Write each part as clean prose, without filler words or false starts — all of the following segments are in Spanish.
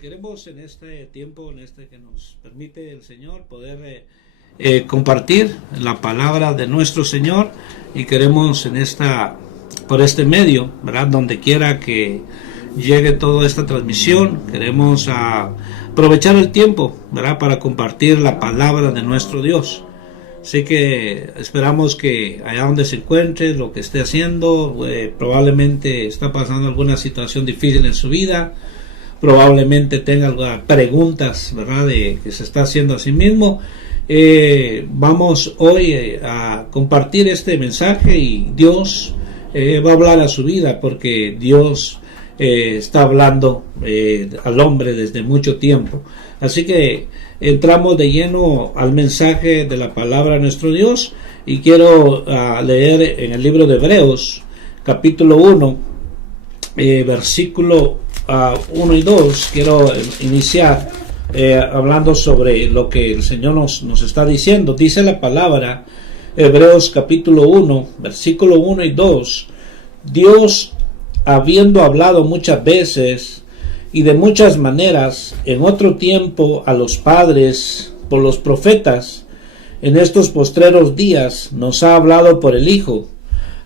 Queremos en este tiempo, en este que nos permite el Señor, poder compartir la palabra de nuestro Señor, y queremos por este medio, ¿verdad? Donde quiera que llegue toda esta transmisión, queremos aprovechar el tiempo, ¿verdad? Para compartir la palabra de nuestro Dios. Así que esperamos que allá donde se encuentre, lo que esté haciendo, probablemente está pasando alguna situación difícil en su vida, probablemente tenga algunas preguntas, ¿verdad?, que se está haciendo a sí mismo. Vamos hoy a compartir este mensaje, y Dios va a hablar a su vida, porque Dios está hablando al hombre desde mucho tiempo. Así que entramos de lleno al mensaje de la palabra de nuestro Dios, y quiero leer en el libro de Hebreos, capítulo 1, versículo 1 y 2. Quiero iniciar hablando sobre lo que el Señor nos está diciendo. Dice la palabra, Hebreos capítulo 1, versículo 1 y 2. Dios, habiendo hablado muchas veces y de muchas maneras en otro tiempo a los padres por los profetas, en estos postreros días nos ha hablado por el Hijo,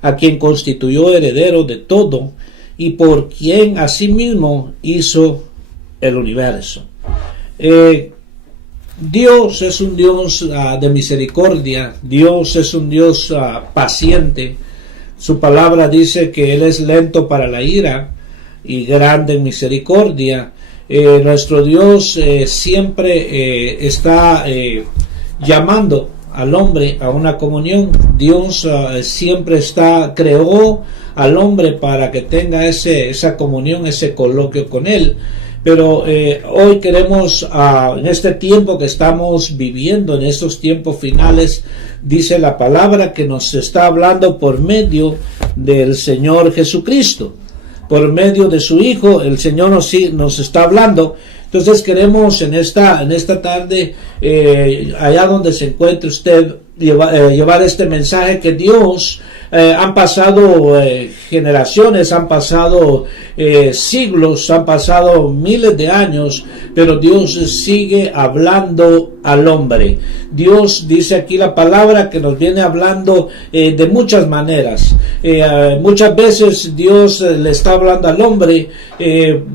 a quien constituyó heredero de todo, y por quien asimismo hizo el universo. Dios es un Dios de misericordia. Dios es un Dios paciente. Su palabra dice que Él es lento para la ira y grande en misericordia. Nuestro Dios siempre está llamando al hombre a una comunión. Dios siempre creó al hombre para que tenga esa comunión, ese coloquio con Él. Pero hoy queremos, en este tiempo que estamos viviendo, en estos tiempos finales, dice la palabra que nos está hablando por medio del Señor Jesucristo, por medio de su Hijo. El Señor nos está hablando. Entonces queremos en esta tarde, allá donde se encuentre usted, llevar este mensaje que Dios, han pasado generaciones, han pasado siglos, han pasado miles de años, pero Dios sigue hablando al hombre. Dios, dice aquí la palabra, que nos viene hablando de muchas maneras. Muchas veces Dios le está hablando al hombre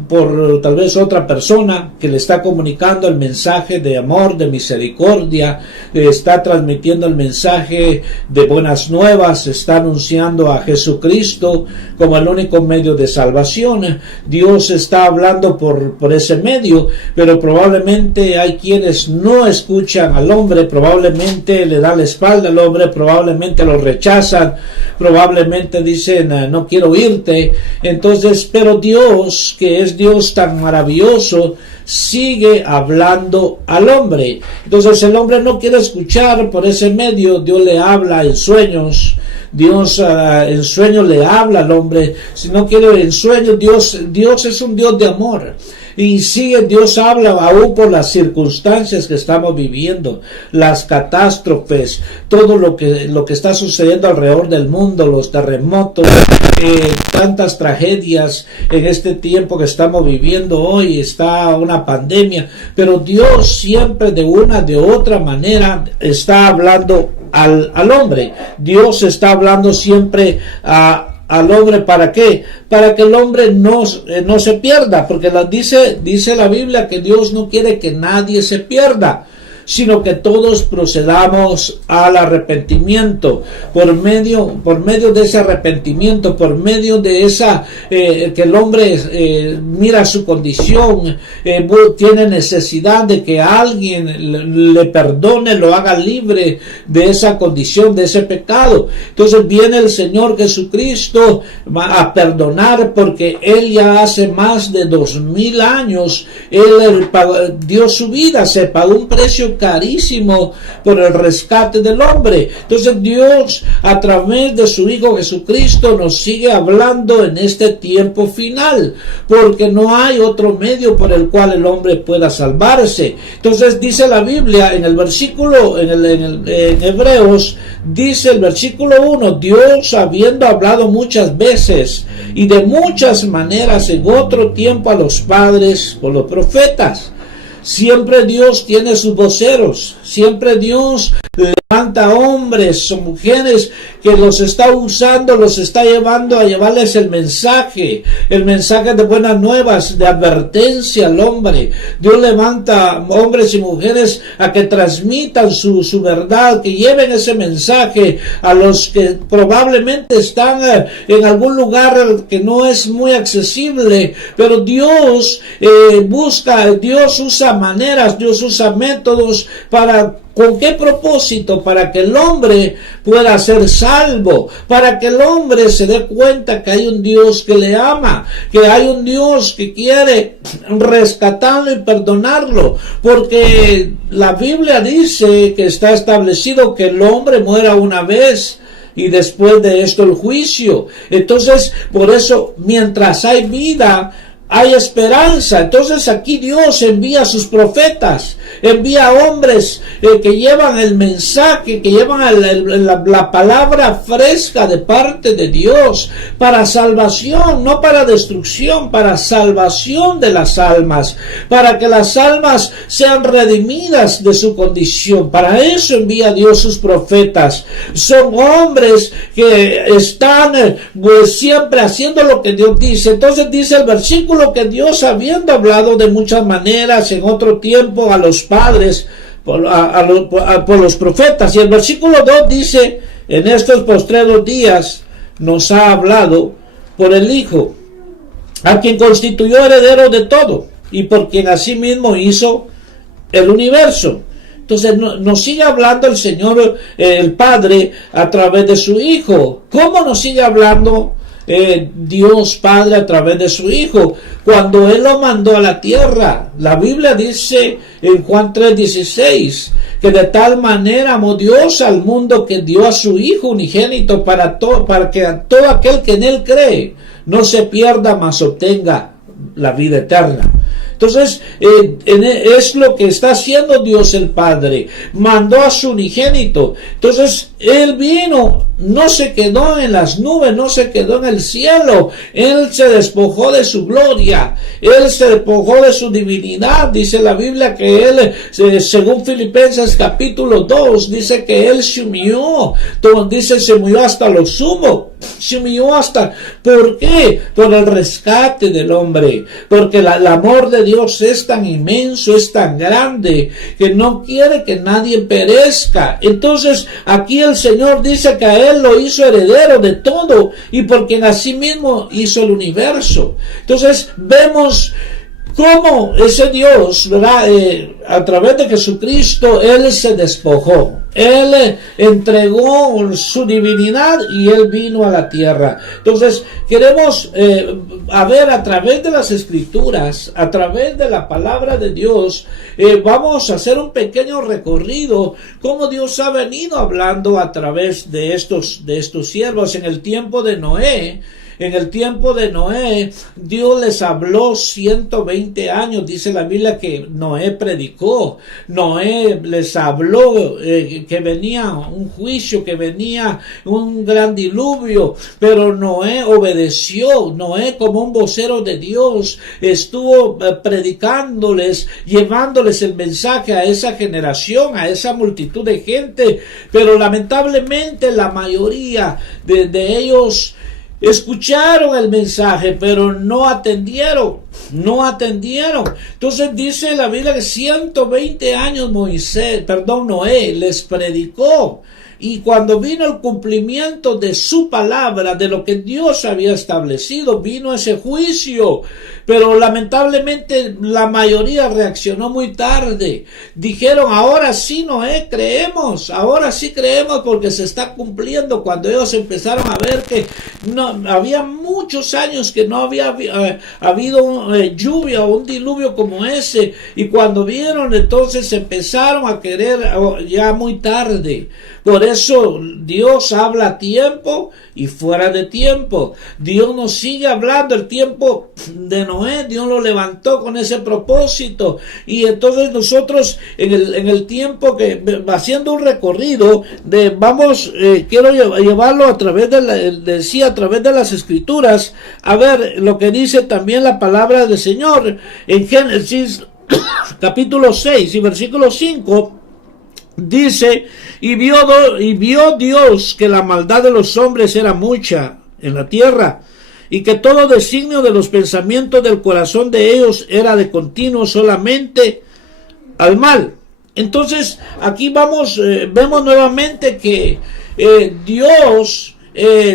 por tal vez otra persona que le está comunicando el mensaje de amor, de misericordia, está transmitiendo el mensaje de buenas nuevas, está anunciando a Jesucristo como el único medio de salvación. Dios está hablando por ese medio, pero probablemente hay quienes no escuchan al hombre, probablemente le dan la espalda al hombre, probablemente lo rechazan, probablemente dicen no quiero oírte. Entonces, pero Dios, que es Dios tan maravilloso, sigue hablando al hombre. Entonces el hombre no quiere escuchar por ese medio. Dios le habla en sueños. Dios en sueños le habla al hombre. Si no quiere en sueños, Dios es un Dios de amor. Y sigue, Dios habla aún por las circunstancias que estamos viviendo, las catástrofes, todo lo que está sucediendo alrededor del mundo, los terremotos, tantas tragedias en este tiempo que estamos viviendo hoy. Está una pandemia, pero Dios siempre de una de otra manera está hablando al hombre. Dios está hablando siempre al hombre. ¿Para qué? Para que el hombre no se pierda, porque dice la Biblia que Dios no quiere que nadie se pierda, sino que todos procedamos al arrepentimiento. Por medio de ese arrepentimiento, por medio de que el hombre mira su condición, tiene necesidad de que alguien le perdone, lo haga libre de esa condición, de ese pecado. Entonces viene el Señor Jesucristo a perdonar, porque Él ya hace más de 2000 años, Él dio su vida, se pagó un precio carísimo por el rescate del hombre. Entonces Dios, a través de su Hijo Jesucristo, nos sigue hablando en este tiempo final, porque no hay otro medio por el cual el hombre pueda salvarse. Entonces dice la Biblia en el versículo, en Hebreos, dice el versículo 1, Dios, habiendo hablado muchas veces y de muchas maneras en otro tiempo a los padres por los profetas. Siempre Dios tiene sus voceros, siempre Dios levanta hombres o mujeres que los está usando, los está llevando a llevarles el mensaje de buenas nuevas, de advertencia al hombre. Dios levanta hombres y mujeres a que transmitan su verdad, que lleven ese mensaje a los que probablemente están en algún lugar que no es muy accesible, pero Dios Dios usa maneras, Dios usa métodos para... ¿Con qué propósito? Para que el hombre pueda ser salvo, para que el hombre se dé cuenta que hay un Dios que le ama, que hay un Dios que quiere rescatarlo y perdonarlo, porque la Biblia dice que está establecido que el hombre muera una vez y después de esto el juicio. Entonces, por eso, mientras hay vida, hay esperanza. Entonces aquí Dios envía a sus profetas, envía hombres que llevan el mensaje, que llevan la palabra fresca de parte de Dios para salvación, no para destrucción, para salvación de las almas, para que las almas sean redimidas de su condición. Para eso envía Dios sus profetas. Son hombres que están siempre haciendo lo que Dios dice. Entonces dice el versículo que Dios, habiendo hablado de muchas maneras en otro tiempo a los padres por los profetas, y el versículo 2 dice: en estos postreros días nos ha hablado por el Hijo, a quien constituyó heredero de todo y por quien asimismo hizo el universo. Entonces nos sigue hablando el Señor, el Padre, a través de su Hijo. ¿Cómo nos sigue hablando Dios Padre a través de su Hijo? Cuando Él lo mandó a la tierra, la Biblia dice en Juan 3:16 que de tal manera amó Dios al mundo que dio a su Hijo unigénito para que a todo aquel que en Él cree no se pierda, mas obtenga la vida eterna. Entonces, es lo que está haciendo Dios el Padre. Mandó a su unigénito. Entonces, Él vino, no se quedó en las nubes, no se quedó en el cielo. Él se despojó de su gloria. Él se despojó de su divinidad. Dice la Biblia que Él, según Filipenses capítulo 2, dice que Él se humilló. Dice, se humilló hasta lo sumo. Se humilló hasta... ¿Por qué? Por el rescate del hombre. Porque el amor de Dios es tan inmenso, es tan grande, que no quiere que nadie perezca. Entonces, aquí el Señor dice que a Él lo hizo heredero de todo y por quien asimismo hizo el universo. Entonces, vemos cómo ese Dios, ¿verdad? A través de Jesucristo, Él se despojó. Él entregó su divinidad y Él vino a la tierra. Entonces, queremos ver a través de las Escrituras, a través de la palabra de Dios, vamos a hacer un pequeño recorrido, cómo Dios ha venido hablando a través de estos siervos en el tiempo de Noé. En el tiempo de Noé, Dios les habló 120 años. Dice la Biblia que Noé predicó. Noé les habló que venía un juicio, que venía un gran diluvio. Pero Noé obedeció. Noé, como un vocero de Dios, estuvo predicándoles, llevándoles el mensaje a esa generación, a esa multitud de gente. Pero lamentablemente la mayoría de ellos escucharon el mensaje, pero no atendieron. Entonces dice la Biblia que 120 años Noé les predicó. Y cuando vino el cumplimiento de su palabra, de lo que Dios había establecido, vino ese juicio. Pero lamentablemente la mayoría reaccionó muy tarde. Dijeron, ahora sí, Noé, creemos. Ahora sí creemos porque se está cumpliendo. Cuando ellos empezaron a ver que no había muchos años que no había habido lluvia o un diluvio como ese. Y cuando vieron, entonces empezaron a querer ya muy tarde. Por eso Dios habla a tiempo y fuera de tiempo. Dios nos sigue hablando. El tiempo de Noé Noé, Dios lo levantó con ese propósito. Y entonces nosotros en el tiempo que haciendo un recorrido quiero llevarlo a través a través de las escrituras, a ver lo que dice también la palabra del Señor en Génesis capítulo 6 y versículo 5. Dice, y vio Dios que la maldad de los hombres era mucha en la tierra, y que todo designio de los pensamientos del corazón de ellos era de continuo solamente al mal. Entonces, aquí vemos nuevamente que Dios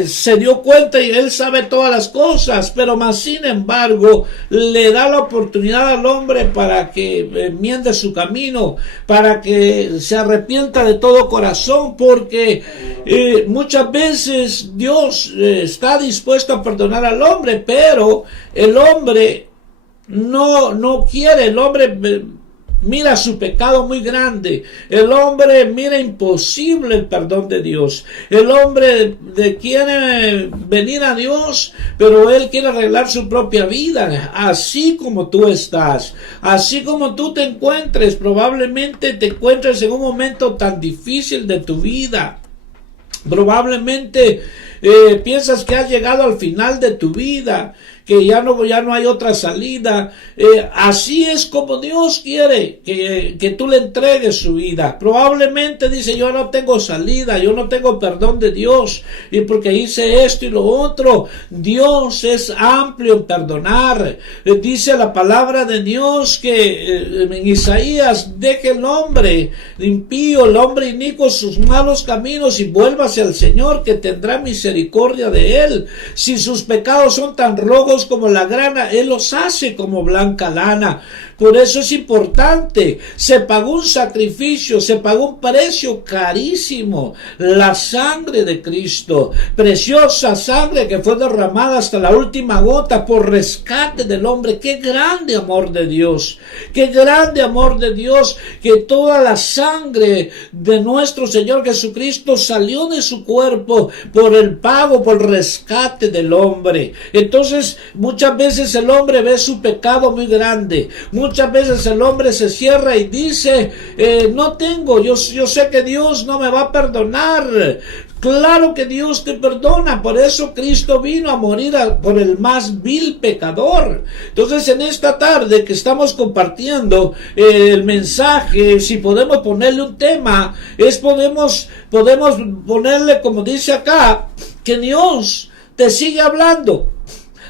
se dio cuenta y Él sabe todas las cosas, pero más sin embargo le da la oportunidad al hombre para que enmiende su camino, para que se arrepienta de todo corazón, porque muchas veces Dios está dispuesto a perdonar al hombre, pero el hombre no quiere. El hombre mira su pecado muy grande. El hombre mira imposible el perdón de Dios. El hombre quiere venir a Dios, pero él quiere arreglar su propia vida. Así como tú estás, así como tú te encuentres, probablemente te encuentres en un momento tan difícil de tu vida. Probablemente piensas que has llegado al final de tu vida, que ya no hay otra salida. Así es como Dios quiere que tú le entregues su vida. Probablemente dice, yo no tengo salida, yo no tengo perdón de Dios, y porque hice esto y lo otro. Dios es amplio en perdonar. Dice la palabra de Dios que en Isaías, deje el hombre impío, el hombre inicuo sus malos caminos y vuélvase al Señor, que tendrá misericordia de él. Si sus pecados son tan rojos como la grana, Él los hace como blanca lana. Por eso es importante, se pagó un sacrificio, se pagó un precio carísimo, la sangre de Cristo, preciosa sangre que fue derramada hasta la última gota por rescate del hombre. Qué grande amor de Dios, qué grande amor de Dios, que toda la sangre de nuestro Señor Jesucristo salió de su cuerpo por el pago, por el rescate del hombre. Entonces, muchas veces el hombre ve su pecado muy grande. Muchas veces el hombre se cierra y dice, no tengo, yo sé que Dios no me va a perdonar. Claro que Dios te perdona, por eso Cristo vino a morir por el más vil pecador. Entonces, en esta tarde que estamos compartiendo el mensaje, si podemos ponerle un tema, podemos ponerle, como dice acá, que Dios te sigue hablando.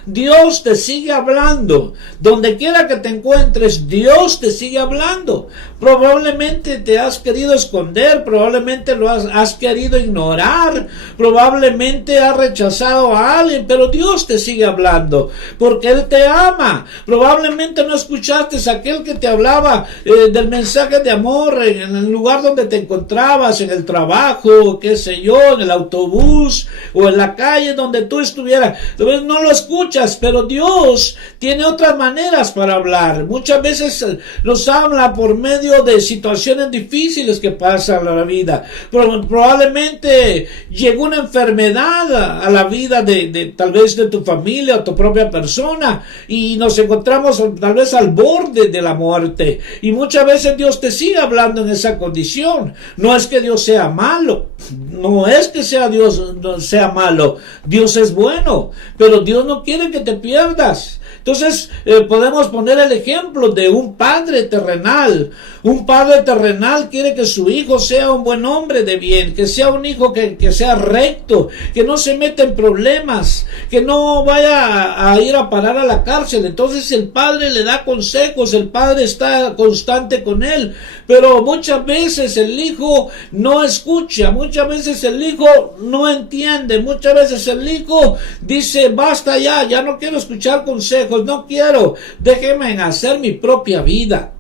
Dios te sigue hablando. Donde quiera que te encuentres, Dios te sigue hablando. Probablemente te has querido esconder, probablemente lo has querido ignorar, probablemente has rechazado a alguien, pero Dios te sigue hablando, porque Él te ama. Probablemente no escuchaste a aquel que te hablaba del mensaje de amor en el lugar donde te encontrabas, en el trabajo, qué sé yo, en el autobús o en la calle donde tú estuvieras. Entonces no lo escuchas, pero Dios tiene otras maneras para hablar. Muchas veces nos habla por medio de situaciones difíciles que pasan en la vida. Probablemente llegó una enfermedad a la vida de tal vez de tu familia o tu propia persona, y nos encontramos tal vez al borde de la muerte, y muchas veces Dios te sigue hablando en esa condición. No es que Dios sea malo, no es que Dios sea malo. Dios es bueno, pero Dios no quiere que te pierdas. Entonces podemos poner el ejemplo de un padre terrenal. Un padre terrenal quiere que su hijo sea un buen hombre de bien, que sea un hijo que sea recto, que no se meta en problemas, que no vaya a ir a parar a la cárcel. Entonces el padre le da consejos, el padre está constante con él, pero muchas veces el hijo no escucha, muchas veces el hijo no entiende, muchas veces el hijo dice, basta ya no quiero escuchar consejos, no quiero, déjeme hacer mi propia vida.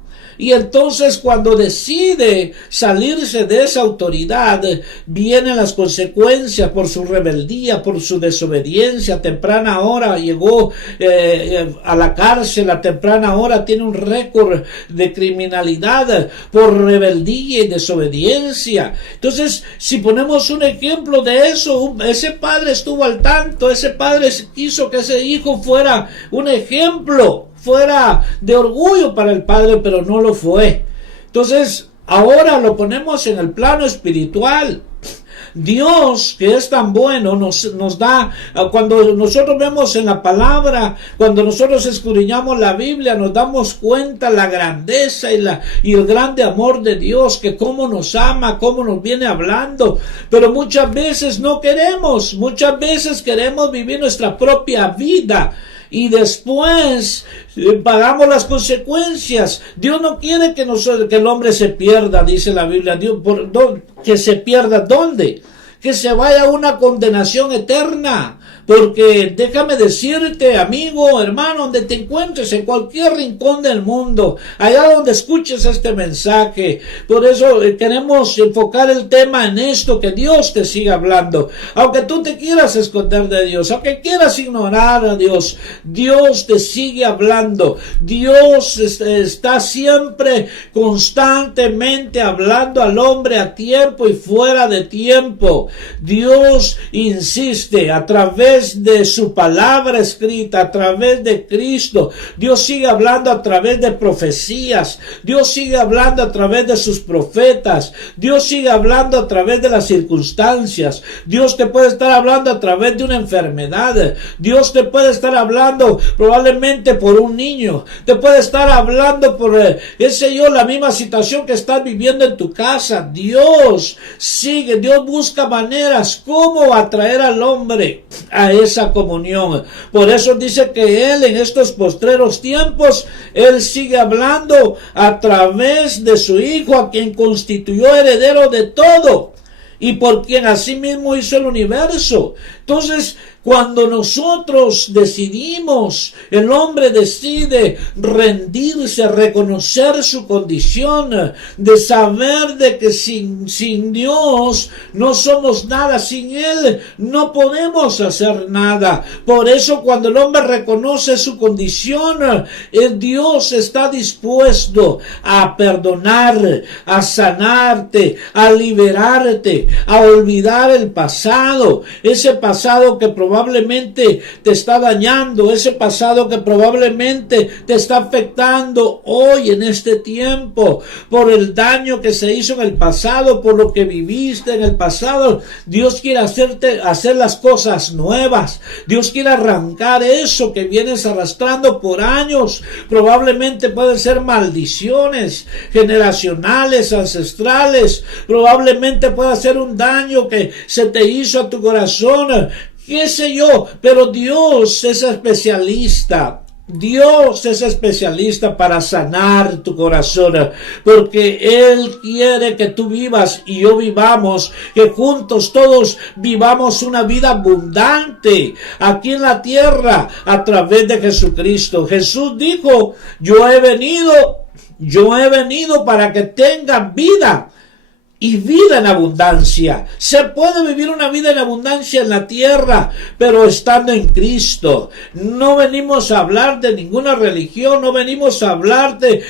Y entonces cuando decide salirse de esa autoridad, vienen las consecuencias por su rebeldía, por su desobediencia. A temprana hora llegó a la cárcel, a temprana hora tiene un récord de criminalidad por rebeldía y desobediencia. Entonces, si ponemos un ejemplo de eso, ese padre estuvo al tanto, ese padre quiso que ese hijo fuera un ejemplo, fuera de orgullo para el padre, pero no lo fue. Entonces, ahora lo ponemos en el plano espiritual. Dios, que es tan bueno, nos da, cuando nosotros vemos en la palabra, cuando nosotros escudriñamos la Biblia, nos damos cuenta la grandeza y el grande amor de Dios, que cómo nos ama, cómo nos viene hablando, pero muchas veces no queremos, muchas veces queremos vivir nuestra propia vida. Y después pagamos las consecuencias. Dios no quiere que el hombre se pierda, dice la Biblia. Dios, que se pierda, ¿dónde? Que se vaya a una condenación eterna. Porque déjame decirte, amigo, hermano, donde te encuentres, en cualquier rincón del mundo, allá donde escuches este mensaje, por eso queremos enfocar el tema en esto, que Dios te siga hablando. Aunque tú te quieras esconder de Dios, aunque quieras ignorar a Dios, Dios te sigue hablando. Dios está siempre, constantemente hablando al hombre a tiempo y fuera de tiempo. Dios insiste a través de su palabra escrita, a través de Cristo. Dios sigue hablando a través de profecías. Dios sigue hablando a través de sus profetas. Dios sigue hablando a través de las circunstancias. Dios te puede estar hablando a través de una enfermedad. Dios te puede estar hablando probablemente por un niño. Te puede estar hablando por, la misma situación que estás viviendo en tu casa. Dios sigue, Dios busca maneras cómo atraer al hombre a esa comunión. Por eso dice que Él en estos postreros tiempos, Él sigue hablando a través de su Hijo, a quien constituyó heredero de todo y por quien asimismo hizo el universo. Entonces, cuando nosotros decidimos, el hombre decide rendirse, reconocer su condición, de saber de que sin Dios no somos nada, sin Él no podemos hacer nada. Por eso cuando el hombre reconoce su condición, Dios está dispuesto a perdonar, a sanarte, a liberarte, a olvidar el pasado, ese pasado que probablemente te está dañando, ese pasado que probablemente te está afectando hoy en este tiempo, por el daño que se hizo en el pasado, por lo que viviste en el pasado. Dios quiere hacer las cosas nuevas. Dios quiere arrancar eso que vienes arrastrando por años. Probablemente pueden ser maldiciones generacionales, ancestrales. Probablemente pueda ser un daño que se te hizo a tu corazón, qué sé yo, pero Dios es especialista. Dios es especialista para sanar tu corazón, porque Él quiere que tú vivas y yo vivamos, que juntos todos vivamos una vida abundante aquí en la tierra a través de Jesucristo. Jesús dijo, yo he venido para que tengan vida y vida en abundancia. Se puede vivir una vida en abundancia en la tierra, pero estando en Cristo. No venimos a hablar de ninguna religión, no venimos a hablar de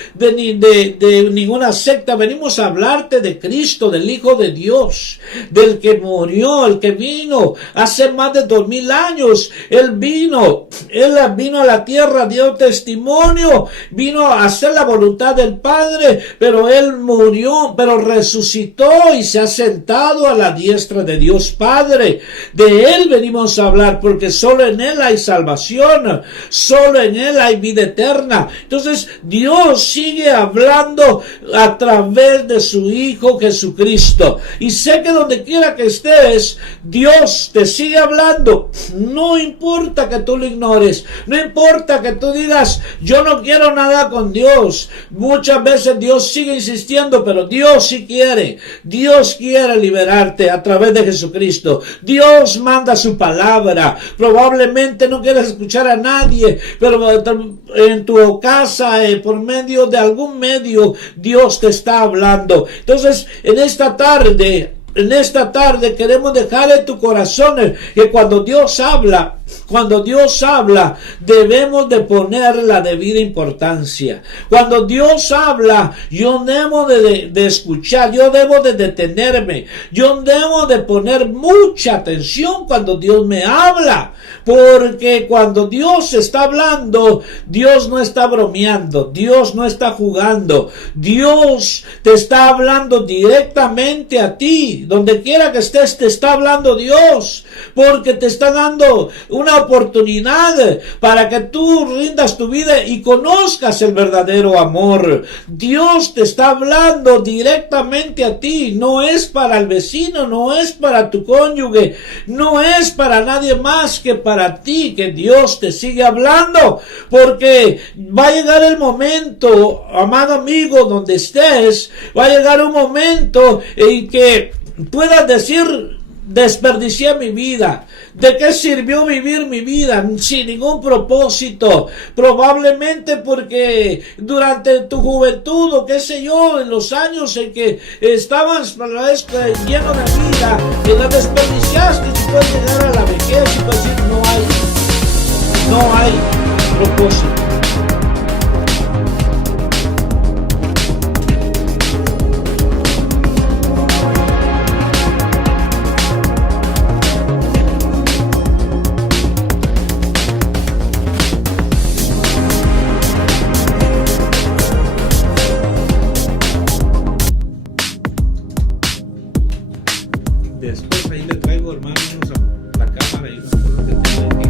ninguna secta, venimos a hablarte de Cristo, del Hijo de Dios, del que murió, el que vino hace más de 2000 años. Él vino a la tierra, dio testimonio, vino a hacer la voluntad del Padre, pero Él murió, pero resucitó y se ha sentado a la diestra de Dios Padre. De Él venimos a hablar, porque solo en Él hay salvación, solo en Él hay vida eterna. Entonces Dios sigue hablando a través de su Hijo Jesucristo, y sé que donde quiera que estés, Dios te sigue hablando. No importa que tú lo ignores, no importa que tú digas, yo no quiero nada con Dios. Muchas veces Dios sigue insistiendo, pero Dios sí quiere. Dios quiere liberarte a través de Jesucristo. Dios manda su palabra. Probablemente no quieres escuchar a nadie, pero en tu casa, por medio de algún medio, Dios te está hablando. Entonces, en esta tarde queremos dejar en tu corazón que cuando Dios habla, debemos de poner la debida importancia. Cuando Dios habla, yo debo de escuchar, yo debo de detenerme, yo debo de poner mucha atención cuando Dios me habla. Porque cuando Dios está hablando, Dios no está bromeando, Dios no está jugando, Dios te está hablando directamente a ti. Donde quiera que estés, te está hablando Dios, porque te está dando una oportunidad para que tú rindas tu vida y conozcas el verdadero amor. Dios te está hablando directamente a ti. No es para el vecino, no es para tu cónyuge, no es para nadie más que para ti, que Dios te sigue hablando, porque va a llegar el momento, amado amigo, donde estés, va a llegar un momento en que puedas decir: desperdicié mi vida. ¿De qué sirvió vivir mi vida sin ningún propósito? Probablemente porque durante tu juventud, o qué sé yo, en los años en que estabas lleno de vida, que la desperdiciaste, y puedes llegar a la vejez y decir: no hay propósito. Después ahí le traigo, hermano, la cámara y unas cosas que tengo aquí.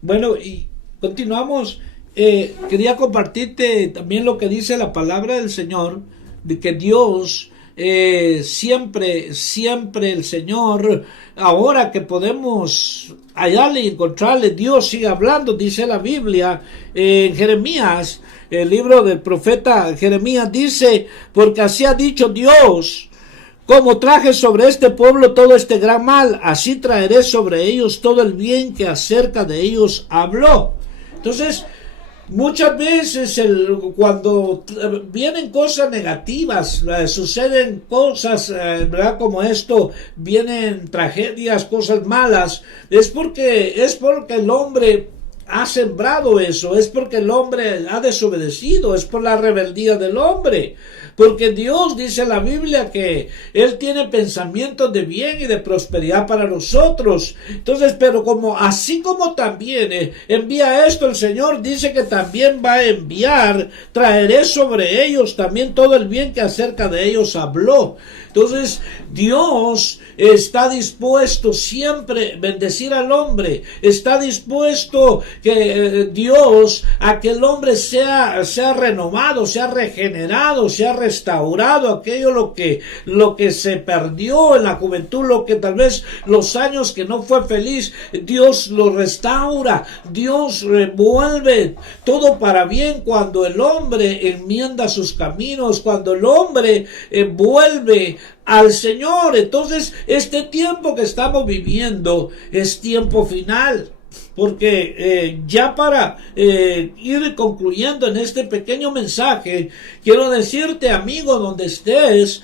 Bueno, y continuamos. Quería compartirte también lo que dice la palabra del Señor, de que Dios siempre el Señor, ahora que podemos hallarle y encontrarle, Dios sigue hablando. Dice la Biblia en Jeremías, el libro del profeta Jeremías, dice: porque así ha dicho Dios, como traje sobre este pueblo todo este gran mal, así traeré sobre ellos todo el bien que acerca de ellos habló. Entonces, muchas veces cuando vienen cosas negativas, suceden cosas, ¿verdad? Como esto, vienen tragedias, cosas malas, es porque el hombre ha sembrado eso, es porque el hombre ha desobedecido, es por la rebeldía del hombre. Porque Dios dice en la Biblia que Él tiene pensamientos de bien y de prosperidad para nosotros. Entonces, pero así como también envía esto, el Señor dice que también va a enviar, traeré sobre ellos también todo el bien que acerca de ellos habló. Entonces, Dios está dispuesto siempre a bendecir al hombre. Está dispuesto que Dios a que el hombre sea renovado, sea regenerado, sea restaurado, aquello lo que se perdió en la juventud, lo que tal vez los años que no fue feliz, Dios lo restaura, Dios revuelve todo para bien cuando el hombre enmienda sus caminos, cuando el hombre vuelve al Señor. Entonces, este tiempo que estamos viviendo es tiempo final. porque ya para ir concluyendo en este pequeño mensaje, quiero decirte, amigo, donde estés,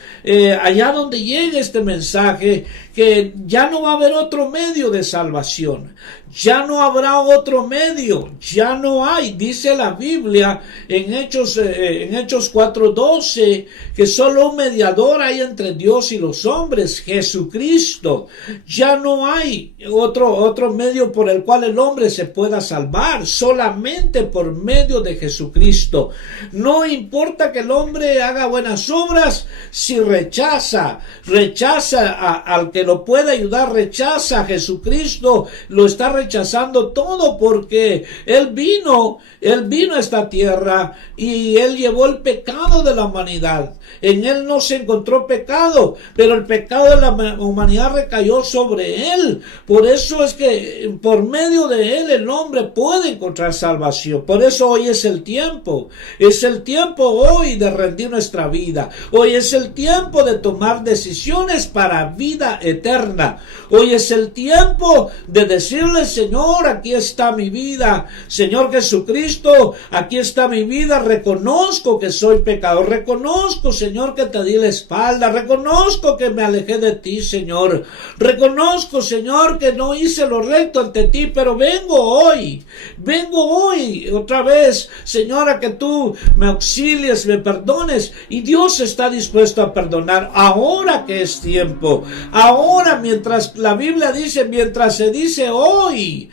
allá donde llegue este mensaje, que ya no va a haber otro medio de salvación. Ya no habrá otro medio, ya no hay. Dice la Biblia en Hechos 4:12 que solo un mediador hay entre Dios y los hombres, Jesucristo. Ya no hay otro medio por el cual el hombre se pueda salvar, solamente por medio de Jesucristo. No importa que el hombre haga buenas obras, si rechaza al que lo puede ayudar, rechaza a Jesucristo, lo está rechazando todo, porque Él vino a esta tierra y Él llevó el pecado de la humanidad. En Él no se encontró pecado, pero el pecado de la humanidad recayó sobre Él. Por eso es que por medio de Él el hombre puede encontrar salvación. Por eso hoy es el tiempo hoy de rendir nuestra vida. Hoy es el tiempo de tomar decisiones para vida eterna. Hoy es el tiempo de decirle: Señor, aquí está mi vida. Señor Jesucristo, aquí está mi vida. Reconozco que soy pecador. Reconozco, Señor, que te di la espalda. Reconozco que me alejé de ti, Señor. Reconozco, Señor, que no hice lo recto ante ti, pero vengo hoy otra vez, Señor, a que tú me auxilies, me perdones. Y Dios está dispuesto a perdonar ahora que es tiempo. Ahora, mientras la Biblia dice, mientras se dice hoy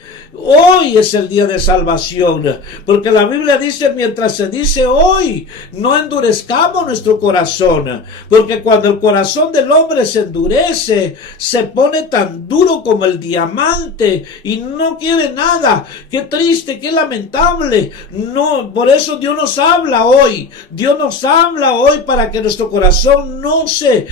es el día de salvación, porque la Biblia dice, mientras se dice hoy, no endurezcamos nuestro corazón, porque cuando el corazón del hombre se endurece, se pone tan duro como el diamante y no quiere nada. Qué triste, qué lamentable. No, por eso Dios nos habla hoy para que nuestro corazón no se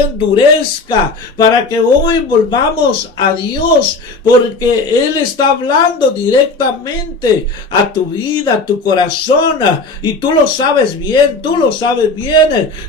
endurezca, para que hoy volvamos a Dios, porque Él está hablando directamente a tu vida, a tu corazón, y tú lo sabes bien.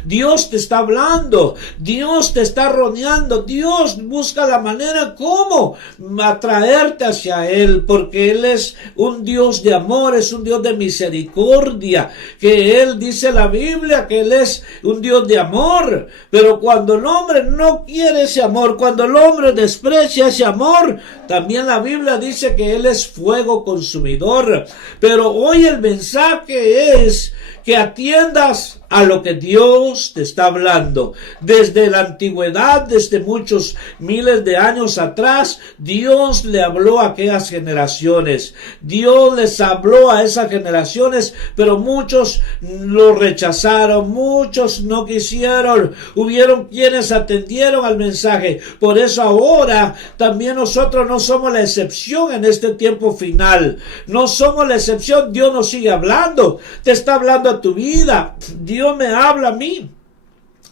Dios te está hablando, Dios te está rodeando, Dios busca la manera como atraerte hacia Él, porque Él es un Dios de amor, es un Dios de misericordia, que Él dice la Biblia que Él es un Dios de amor. Pero cuando el hombre no quiere ese amor, cuando el hombre desprecia ese amor, también la Biblia dice que Él es fuego consumidor. Pero hoy el mensaje es que atiendas a lo que Dios te está hablando. Desde la antigüedad, desde muchos miles de años atrás, Dios le habló a aquellas generaciones. Dios les habló a esas generaciones, pero muchos lo rechazaron, muchos no quisieron. Hubieron quienes atendieron al mensaje. Por eso ahora también nosotros no somos la excepción en este tiempo final. No somos la excepción. Dios nos sigue hablando. Te está hablando a tu vida. Dios me habla a mí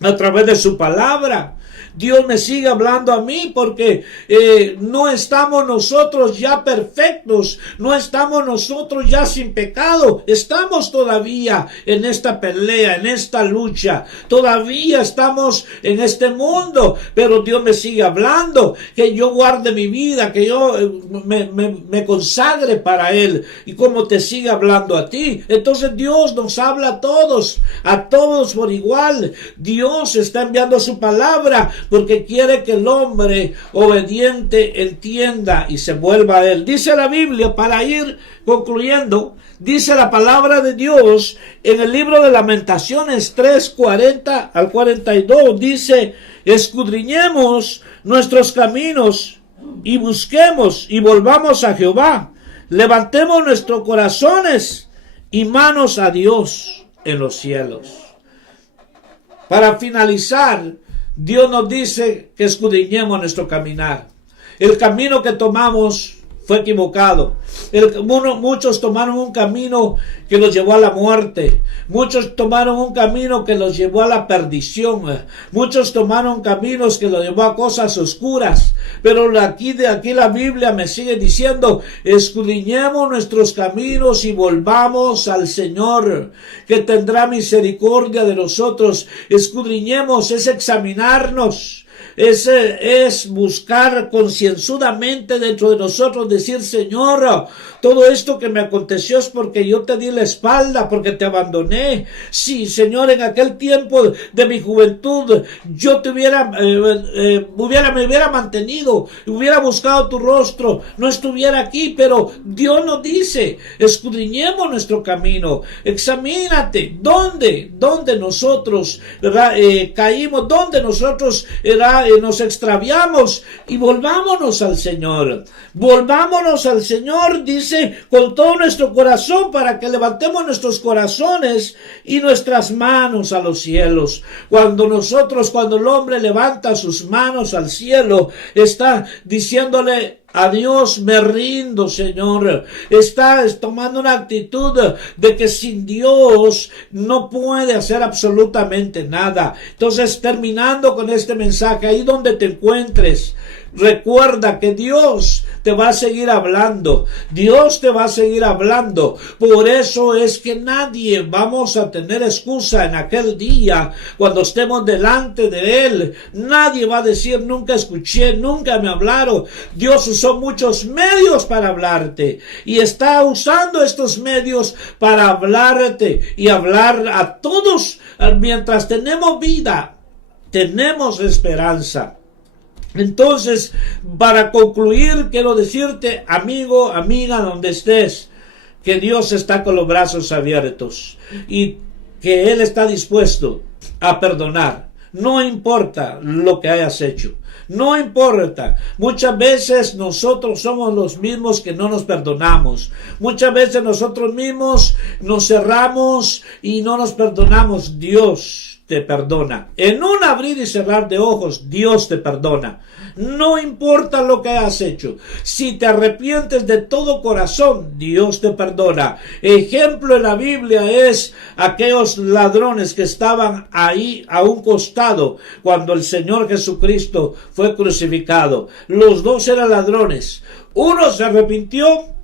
a través de su palabra. Dios me sigue hablando a mí, porque no estamos nosotros ya perfectos, no estamos nosotros ya sin pecado, estamos todavía en esta pelea, en esta lucha, todavía estamos en este mundo, pero Dios me sigue hablando, que yo guarde mi vida, que yo me consagre para Él, y como te sigue hablando a ti. Entonces Dios nos habla a todos por igual. Dios está enviando su palabra, porque quiere que el hombre obediente entienda y se vuelva a Él. Dice la Biblia, para ir concluyendo, dice la palabra de Dios en el libro de Lamentaciones 3:40 al 42, dice: escudriñemos nuestros caminos y busquemos y volvamos a Jehová. Levantemos nuestros corazones y manos a Dios en los cielos. Para finalizar, Dios nos dice que escudriñemos nuestro caminar. El camino que tomamos fue equivocado. Muchos tomaron un camino que los llevó a la muerte. Muchos tomaron un camino que los llevó a la perdición. Muchos tomaron caminos que los llevó a cosas oscuras. Pero de aquí la Biblia me sigue diciendo: escudriñemos nuestros caminos y volvamos al Señor, que tendrá misericordia de nosotros. Escudriñemos, es examinarnos. es buscar concienzudamente dentro de nosotros, decir, Señor, todo esto que me aconteció es porque yo te di la espalda, porque te abandoné. Sí, Señor, en aquel tiempo de mi juventud yo te me hubiera mantenido, hubiera buscado tu rostro, no estuviera aquí, pero Dios nos dice, escudriñemos nuestro camino, examínate, ¿dónde nosotros caímos, dónde nosotros nos extraviamos, y volvámonos al Señor, dice, con todo nuestro corazón, para que levantemos nuestros corazones y nuestras manos a los cielos. Cuando el hombre levanta sus manos al cielo, está diciéndole a Dios, me rindo, Señor. Está tomando una actitud de que sin Dios no puede hacer absolutamente nada. Entonces, terminando con este mensaje, ahí donde te encuentres, recuerda que Dios te va a seguir hablando. Dios te va a seguir hablando. Por eso es que nadie vamos a tener excusa en aquel día cuando estemos delante de Él. Nadie va a decir, nunca escuché, nunca me hablaron. Dios usó muchos medios para hablarte y está usando estos medios para hablarte y hablar a todos. Mientras tenemos vida, tenemos esperanza. Entonces, para concluir, quiero decirte, amigo, amiga, donde estés, que Dios está con los brazos abiertos y que Él está dispuesto a perdonar. No importa lo que hayas hecho. No importa. Muchas veces nosotros somos los mismos que no nos perdonamos. Muchas veces nosotros mismos nos cerramos y no nos perdonamos. Dios te perdona. En un abrir y cerrar de ojos, Dios te perdona. No importa lo que hayas hecho. Si te arrepientes de todo corazón, Dios te perdona. Ejemplo en la Biblia es aquellos ladrones que estaban ahí a un costado cuando el Señor Jesucristo fue crucificado. Los dos eran ladrones. Uno se arrepintió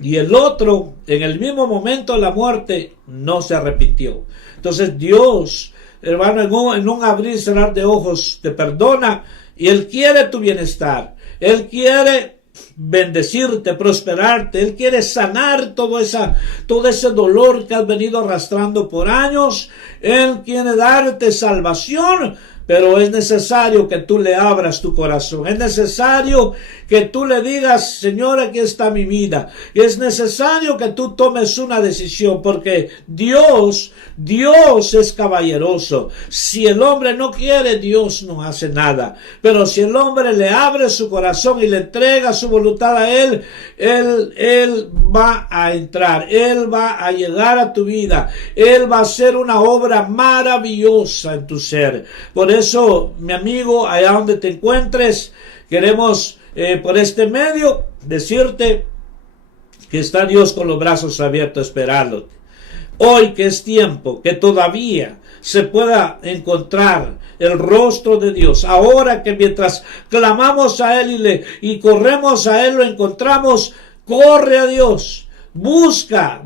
y el otro, en el mismo momento de la muerte, no se arrepintió. Entonces Dios, hermano, en un abrir y cerrar de ojos te perdona y Él quiere tu bienestar. Él quiere bendecirte, prosperarte. Él quiere sanar todo ese dolor que has venido arrastrando por años. Él quiere darte salvación. Pero es necesario que tú le abras tu corazón. Es necesario que tú le digas, Señor, aquí está mi vida. Es necesario que tú tomes una decisión, porque Dios es caballeroso. Si el hombre no quiere, Dios no hace nada. Pero si el hombre le abre su corazón y le entrega su voluntad a Él va a entrar. Él va a llegar a tu vida. Él va a hacer una obra maravillosa en tu ser. Por eso, mi amigo, allá donde te encuentres, queremos por este medio decirte que está Dios con los brazos abiertos esperándote. Hoy que es tiempo que todavía se pueda encontrar el rostro de Dios. Ahora que mientras clamamos a Él y corremos a Él, lo encontramos, corre a Dios. Busca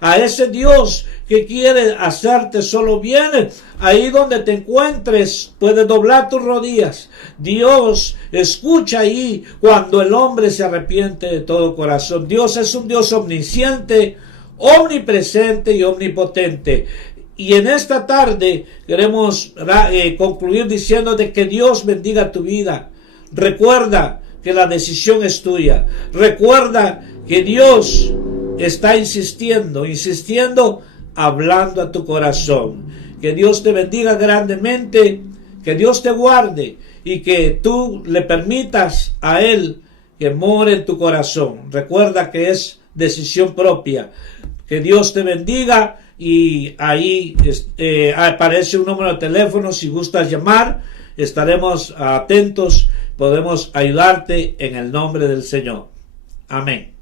a ese Dios que quiere hacerte solo bien. Ahí donde te encuentres, puedes doblar tus rodillas. Dios escucha ahí cuando el hombre se arrepiente de todo corazón. Dios es un Dios omnisciente, omnipresente y omnipotente. Y en esta tarde queremos concluir diciéndote que Dios bendiga tu vida. Recuerda que la decisión es tuya. Recuerda que Dios está insistiendo, hablando a tu corazón. Que Dios te bendiga grandemente, que Dios te guarde y que tú le permitas a Él que more en tu corazón. Recuerda que es decisión propia. Que Dios te bendiga y ahí aparece un número de teléfono. Si gustas llamar, estaremos atentos. Podemos ayudarte en el nombre del Señor. Amén.